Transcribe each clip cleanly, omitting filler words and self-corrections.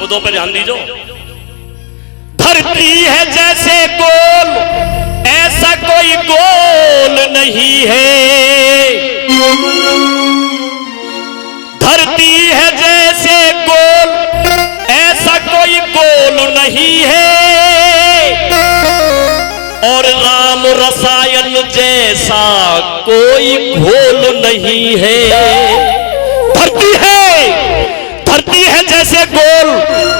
शब्दों पर ध्यान दीजिए। धरती है जैसे गोल, ऐसा कोई गोल नहीं है। धरती है जैसे गोल, ऐसा कोई गोल नहीं है। और राम रसायन जैसा कोई घोल नहीं है। धरती है जैसे गोल,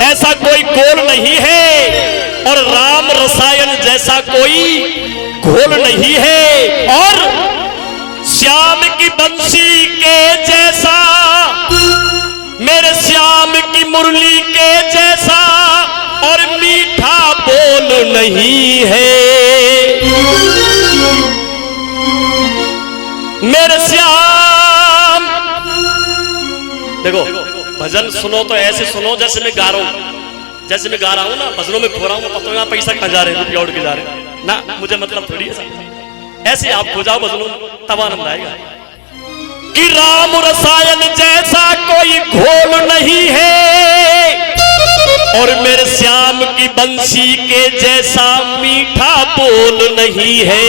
ऐसा कोई गोल नहीं है। और राम रसायन जैसा कोई घोल नहीं है। और श्याम की बंसी के जैसा, मेरे श्याम की मुरली के जैसा और मीठा बोल नहीं है। मेरे श्याम, देखो भजन सुनो तो ऐसे सुनो जैसे मैं गा रहा हूं। जैसे मैं गा रहा हूं ना, भजनों में खो रहा हूं, पता नहीं पैसा कहां जा रहे हैं, रुपया उड़ के जा रहे हैं ना, मुझे मतलब थोड़ी है। ऐसे आप खो जाओ भजनों, तब आनंद आएगा। कि राम रसायन जैसा कोई घोल नहीं है। और मेरे श्याम की बंसी के जैसा मीठा बोल नहीं है।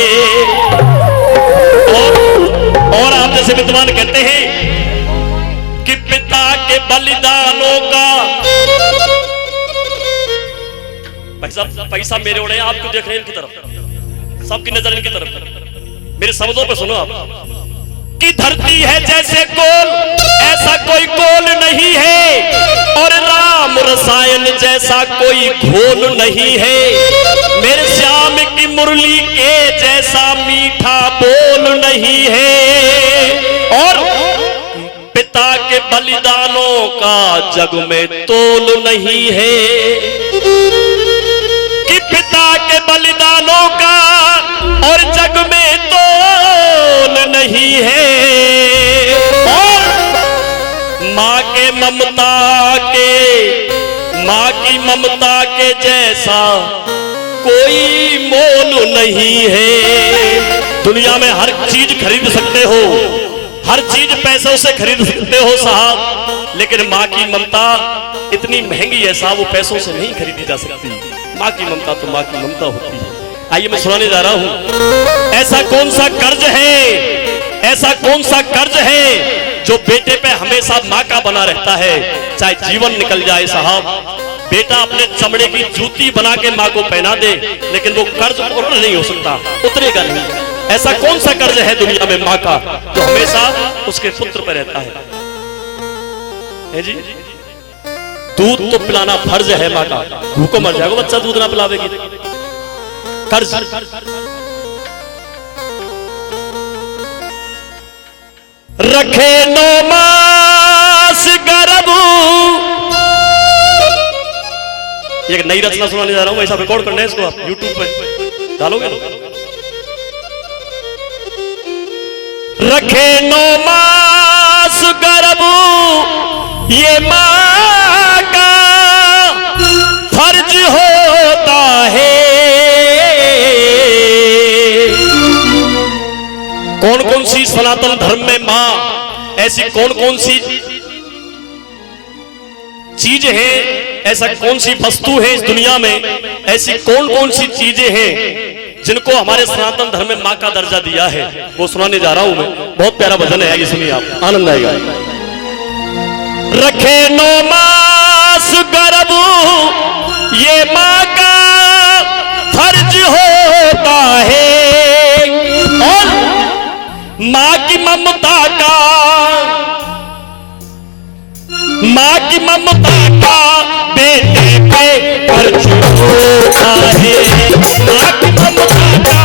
और आप जैसे विद्वान कहते हैं कि पिता के बलिदानों का, पैसा मेरे उड़े, आपको देख रहे हैं इनकी तरफ, सबकी नजर इनकी तरफ। मेरे शब्दों पे सुनो आप। कि धरती है जैसे गोल, ऐसा कोई गोल नहीं है। और राम रसायन जैसा कोई घोल नहीं है। मेरे श्याम की मुरली के जैसा मीठा बोल नहीं है। और पिता के बलिदानों का जग में तोल नहीं है। कि पिता के बलिदानों का और जग में तोल नहीं है। और मां के मां की ममता के जैसा कोई मोल नहीं है। दुनिया में हर चीज खरीद सकते हो, हर चीज पैसों से खरीद सकते हो साहब, लेकिन माँ की ममता इतनी महंगी है साहब, वो पैसों से नहीं खरीदी जा सकती। माँ की ममता तो माँ की ममता होती है। आइए मैं सुनाने जा रहा हूं। ऐसा कौन सा कर्ज है, ऐसा कौन सा कर्ज है जो बेटे पे हमेशा माँ का बना रहता है, चाहे जीवन निकल जाए साहब। बेटा अपने चमड़े की जूती बना के माँ को पहना दे, लेकिन वो कर्ज उतर नहीं हो सकता, उतरेगा नहीं। ऐसा कौन सा कर्ज है दुनिया में माँ का जो हमेशा उसके पुत्र पर रहता है जी? दूध तो पिलाना फर्ज है माँ का, भूखों मर जाएगा बच्चा दूध ना पिलावेगी। कर्ज रखे 9 मास गर्भ, एक नई रचना सुनाने जा रहा हूं, ऐसा रिकॉर्ड करना है इसको, आप YouTube पे डालोगे ना। रखे 9 मास गर्भ, ये मां का फर्ज होता है। कौन कौन सी सनातन धर्म में मां, ऐसी कौन कौन सी चीज है, ऐसा कौन सी वस्तु है इस दुनिया में, ऐसी कौन कौन सी चीजें हैं जिनको हमारे सनातन धर्म में मां का दर्जा दिया है, वो सुनाने जा रहा हूं मैं। बहुत प्यारा भजन है, सुनिए आप, आनंद आएगा। रखे 9 मास गर्भ, ये मां का फर्ज होता है। और मां की ममता का, मां की ममता का बेटे पे फर्ज होता है। मां की ममता का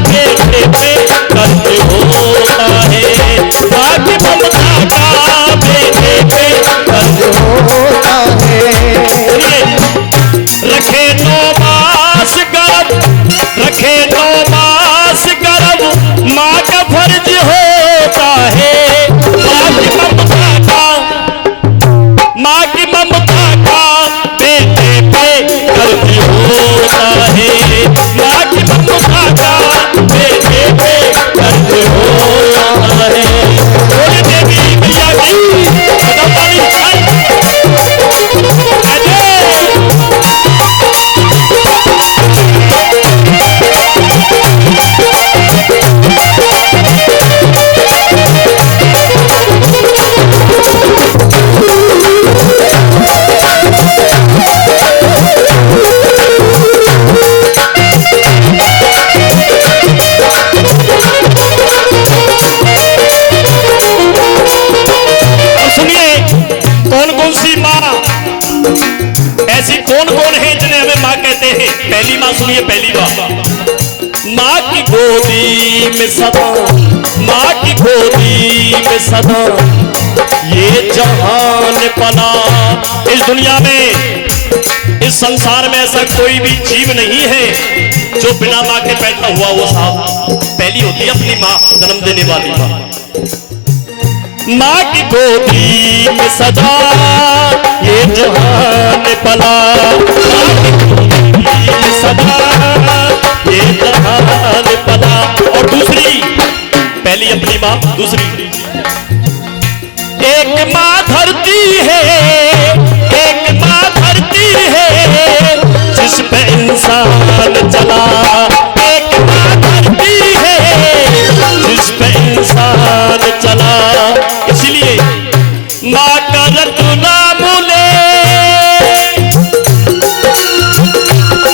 बेटे पे फर्ज होता है। मां की ममता का बेटे पे फर्ज होता है। रखे 9 मास गर्भ, रखे 9 मास गर्भ, मां का फर्ज होता है। मां की ममता का, मां की ममता का बेटे पे फर्ज होता है। हैं पहली माँ, सुनिए पहली माँ की गोदी में सदा, माँ की गोदी में सदा ये जहान पला। इस दुनिया में, इस संसार में ऐसा कोई भी जीव नहीं है जो बिना माँ के पैदा हुआ। वो साहब पहली होती है अपनी माँ, जन्म देने वाली माँ। माँ की गोदी में सदा ये जहान पला, माँ की गोदी में सदा ये जहान पला। और दूसरी, पहली अपनी माँ, दूसरी एक माँ धरती है, एक माँ धरती है जिस पे इंसान चला। एक माँ धरती है जिस पे इंसान चला। इसलिए माँ का रत्ना मुले,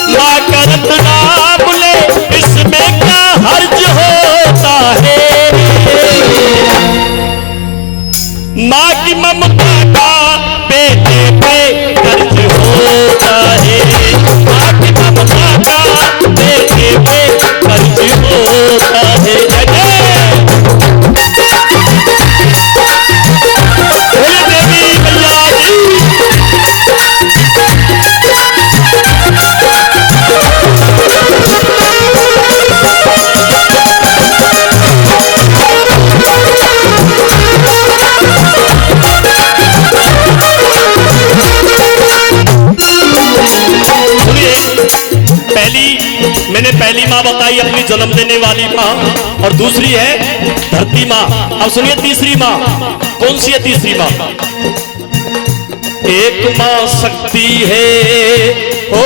माँ का रत्ना मुले, इसमें क्या हर्ज होता है। माँ की ममता का बेटे पे कर्ज होता है, माँ की ममता का बेटे पे कर्ज होता है। बोले देवी मैया की। मैंने पहली माँ बताई अपनी जन्म देने वाली माँ, और दूसरी है धरती माँ। अब सुनिए तीसरी माँ, कौन सी है तीसरी माँ। एक माँ शक्ति है, ओ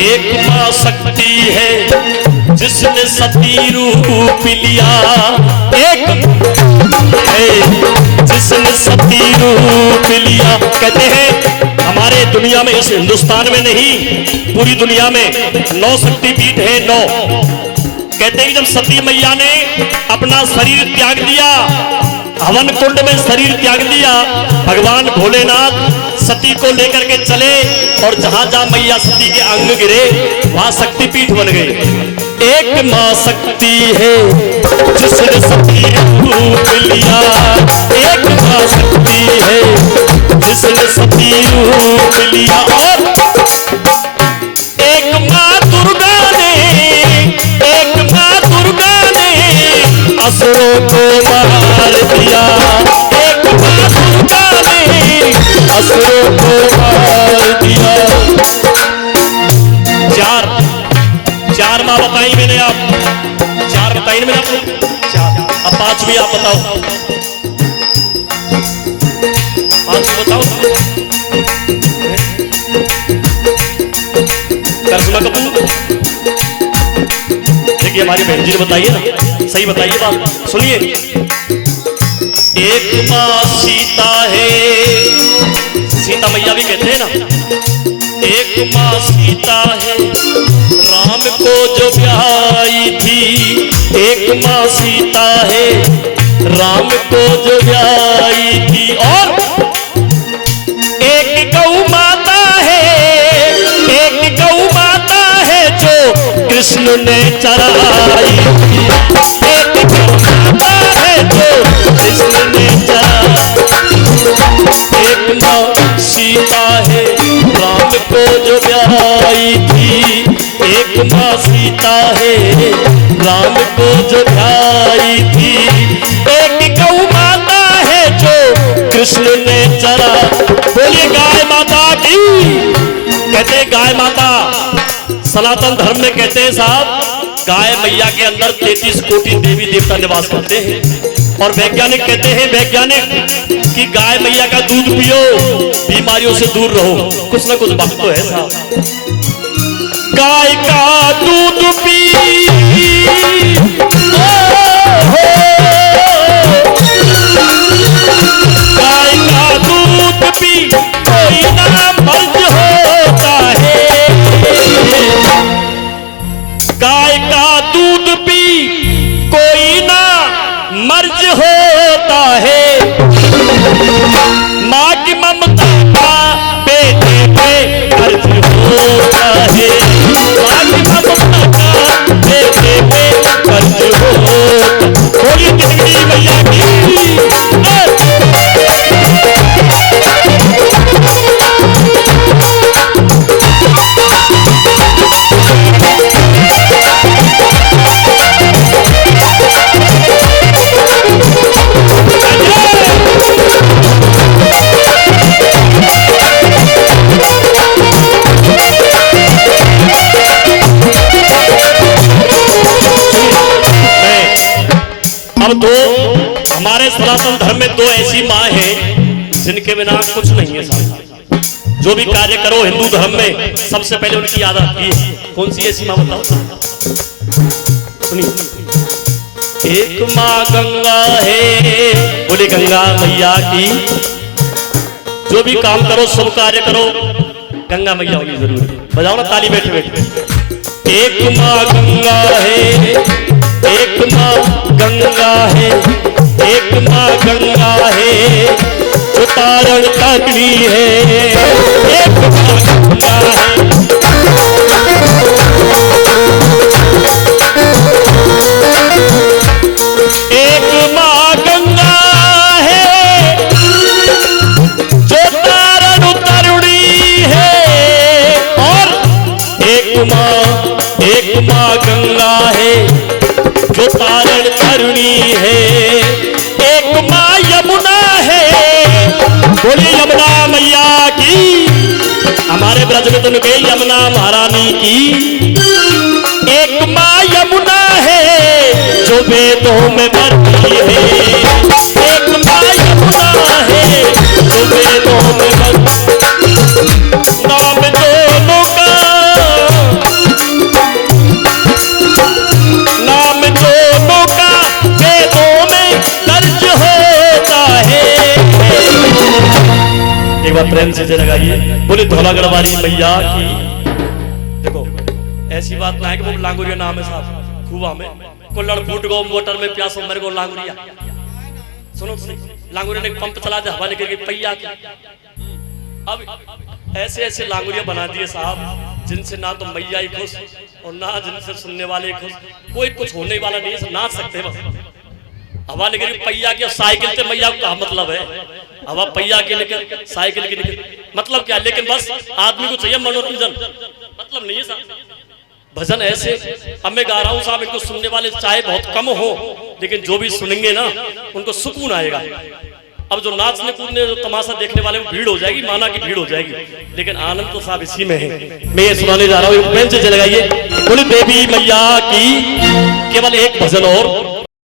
एक माँ शक्ति है जिसने सती रूप लिया। एक है जिसने सती रूप लिया। कहते हैं हमारे दुनिया में, इस हिंदुस्तान में नहीं पूरी दुनिया में 9 शक्तिपीठ है, 9। कहते हैं कि जब सती मैया ने अपना शरीर त्याग दिया, हवन कुंड में शरीर त्याग दिया, भगवान भोलेनाथ सती को लेकर के चले और जहां जहां मैया सती के अंग गिरे वहां शक्तिपीठ बन गए। एक माँ शक्ति है जिसने सती रूप लिया। एक माँ शक्ति है जिसने सती रूप लिया। और एक माँ दुर्गा ने, एक माँ दुर्गा ने असुरों को मार दिया। एक माँ दुर्गा ने असुरों को मार दिया। चार माँ बताई मैंने, आप चार बताई मैंने आपको, चार। अब पांचवी आप बताओ, पांचवी बताओ। करिश्मा कपूर, देखिए हमारी बहन जी ने बताइए ना, सही बताइए बात, सुनिए। एक माँ सीता है, सीता मैया भी कहते हैं ना। एक माँ सीता है राम को जो ब्याई थी। एक माँ सीता है राम को जो ब्याई थी। और एक गौ माता है, एक गौ माता है जो कृष्ण ने चराई थी। एक गौ माता है जो कृष्ण ने चराई। एक माँ सीता है राम को जो ब्याई थी। एक माँ सीता है राम को जो ब्याई थी। एक गौ माता है जो कृष्ण ने चरा। बोलिए गाय माता की। कहते गाय माता, सनातन धर्म में कहते हैं साहब, गाय मैया के अंदर 33 कोटि देवी देवता निवास करते हैं। और वैज्ञानिक कहते हैं, वैज्ञानिक, कि गाय मैया का दूध पियो, बीमारियों से दूर रहो। कुछ ना कुछ बात तो है साहब। गाय का दूध पी, गाय का दूध पी कोई ना मर्ज होता है। गाय का दूध पी कोई ना मर्ज होता है। माँ की अब दो हमारे सनातन धर्म में दो ऐसी माँ है जिनके बिना कुछ नहीं है साहब। जो भी कार्य करो हिंदू धर्म में सबसे पहले उनकी याद आती है। कौन सी ऐसी माँ बताओ? सुनिए, एक माँ गंगा है, बोले गंगा मैया की। जो भी काम करो शुभ कार्य करो गंगा मैया होगी जरूर। बजाओ ना ताली बैठे बैठे। एक माँ गंगा है, एक माँ गंगा है, एक माँ गंगा है जो तारण करनी है। एक माँ गंगा है, एक माँ गंगा है जो तारण तरुणी है। और एक माँ गंगा है जो तारण तरुणी है। एक माँ यमुना है, बोली यमुना मैया की। हमारे ब्रज में तो गई यमुना महारानी की। एक माँ यमुना है जो वेदों में मरती है। एक माँ यमुना है जो वेदों में मरती। नाम दोनों का, नाम दोनों का वेदों में दर्ज होता है। एक बार प्रेम से लगाइए, बोले धौलागढ़ वाली मैया की। देखो ऐसी बात ना है कि वो लांगुरिया नाम है साहब। खूबा में कुल्लड़ फूट गो मोटर में प्यासो मेरे को लांगुरिया। सुनो लांगुरिया ने पंप चला दे, हवा निकल गई पैया की। अब ऐसे ऐसे लांगुरिया बना दिए साहब जिनसे ना तो मैया ही खुश और ना जिनसे सुनने वाले खुश। कोई कुछ होने वाला नहीं है, नाच सकते बस। हवा निकल पैया की। साइकिल से मैया का मतलब है हवा पैया के निकल साइकिल के निकल मतलब क्या? लेकिन बस आदमी को चाहिए मनोरंजन, मतलब नहीं है साहब। भजन ऐसे अब मैं गा रहा हूँ साहब, इनको सुनने वाले चाहे बहुत कम हो लेकिन जो भी सुनेंगे ना उनको सुकून आएगा। अब जो नाचने कूदने जो तमाशा देखने वाले भीड़ हो जाएगी, माना की भीड़ हो जाएगी, लेकिन आनंद तो साहब इसी में है। मैं ये सुनाने जा रहा हूँ, बेंच से लगाइए। बोली देवी मैया की। केवल एक भजन और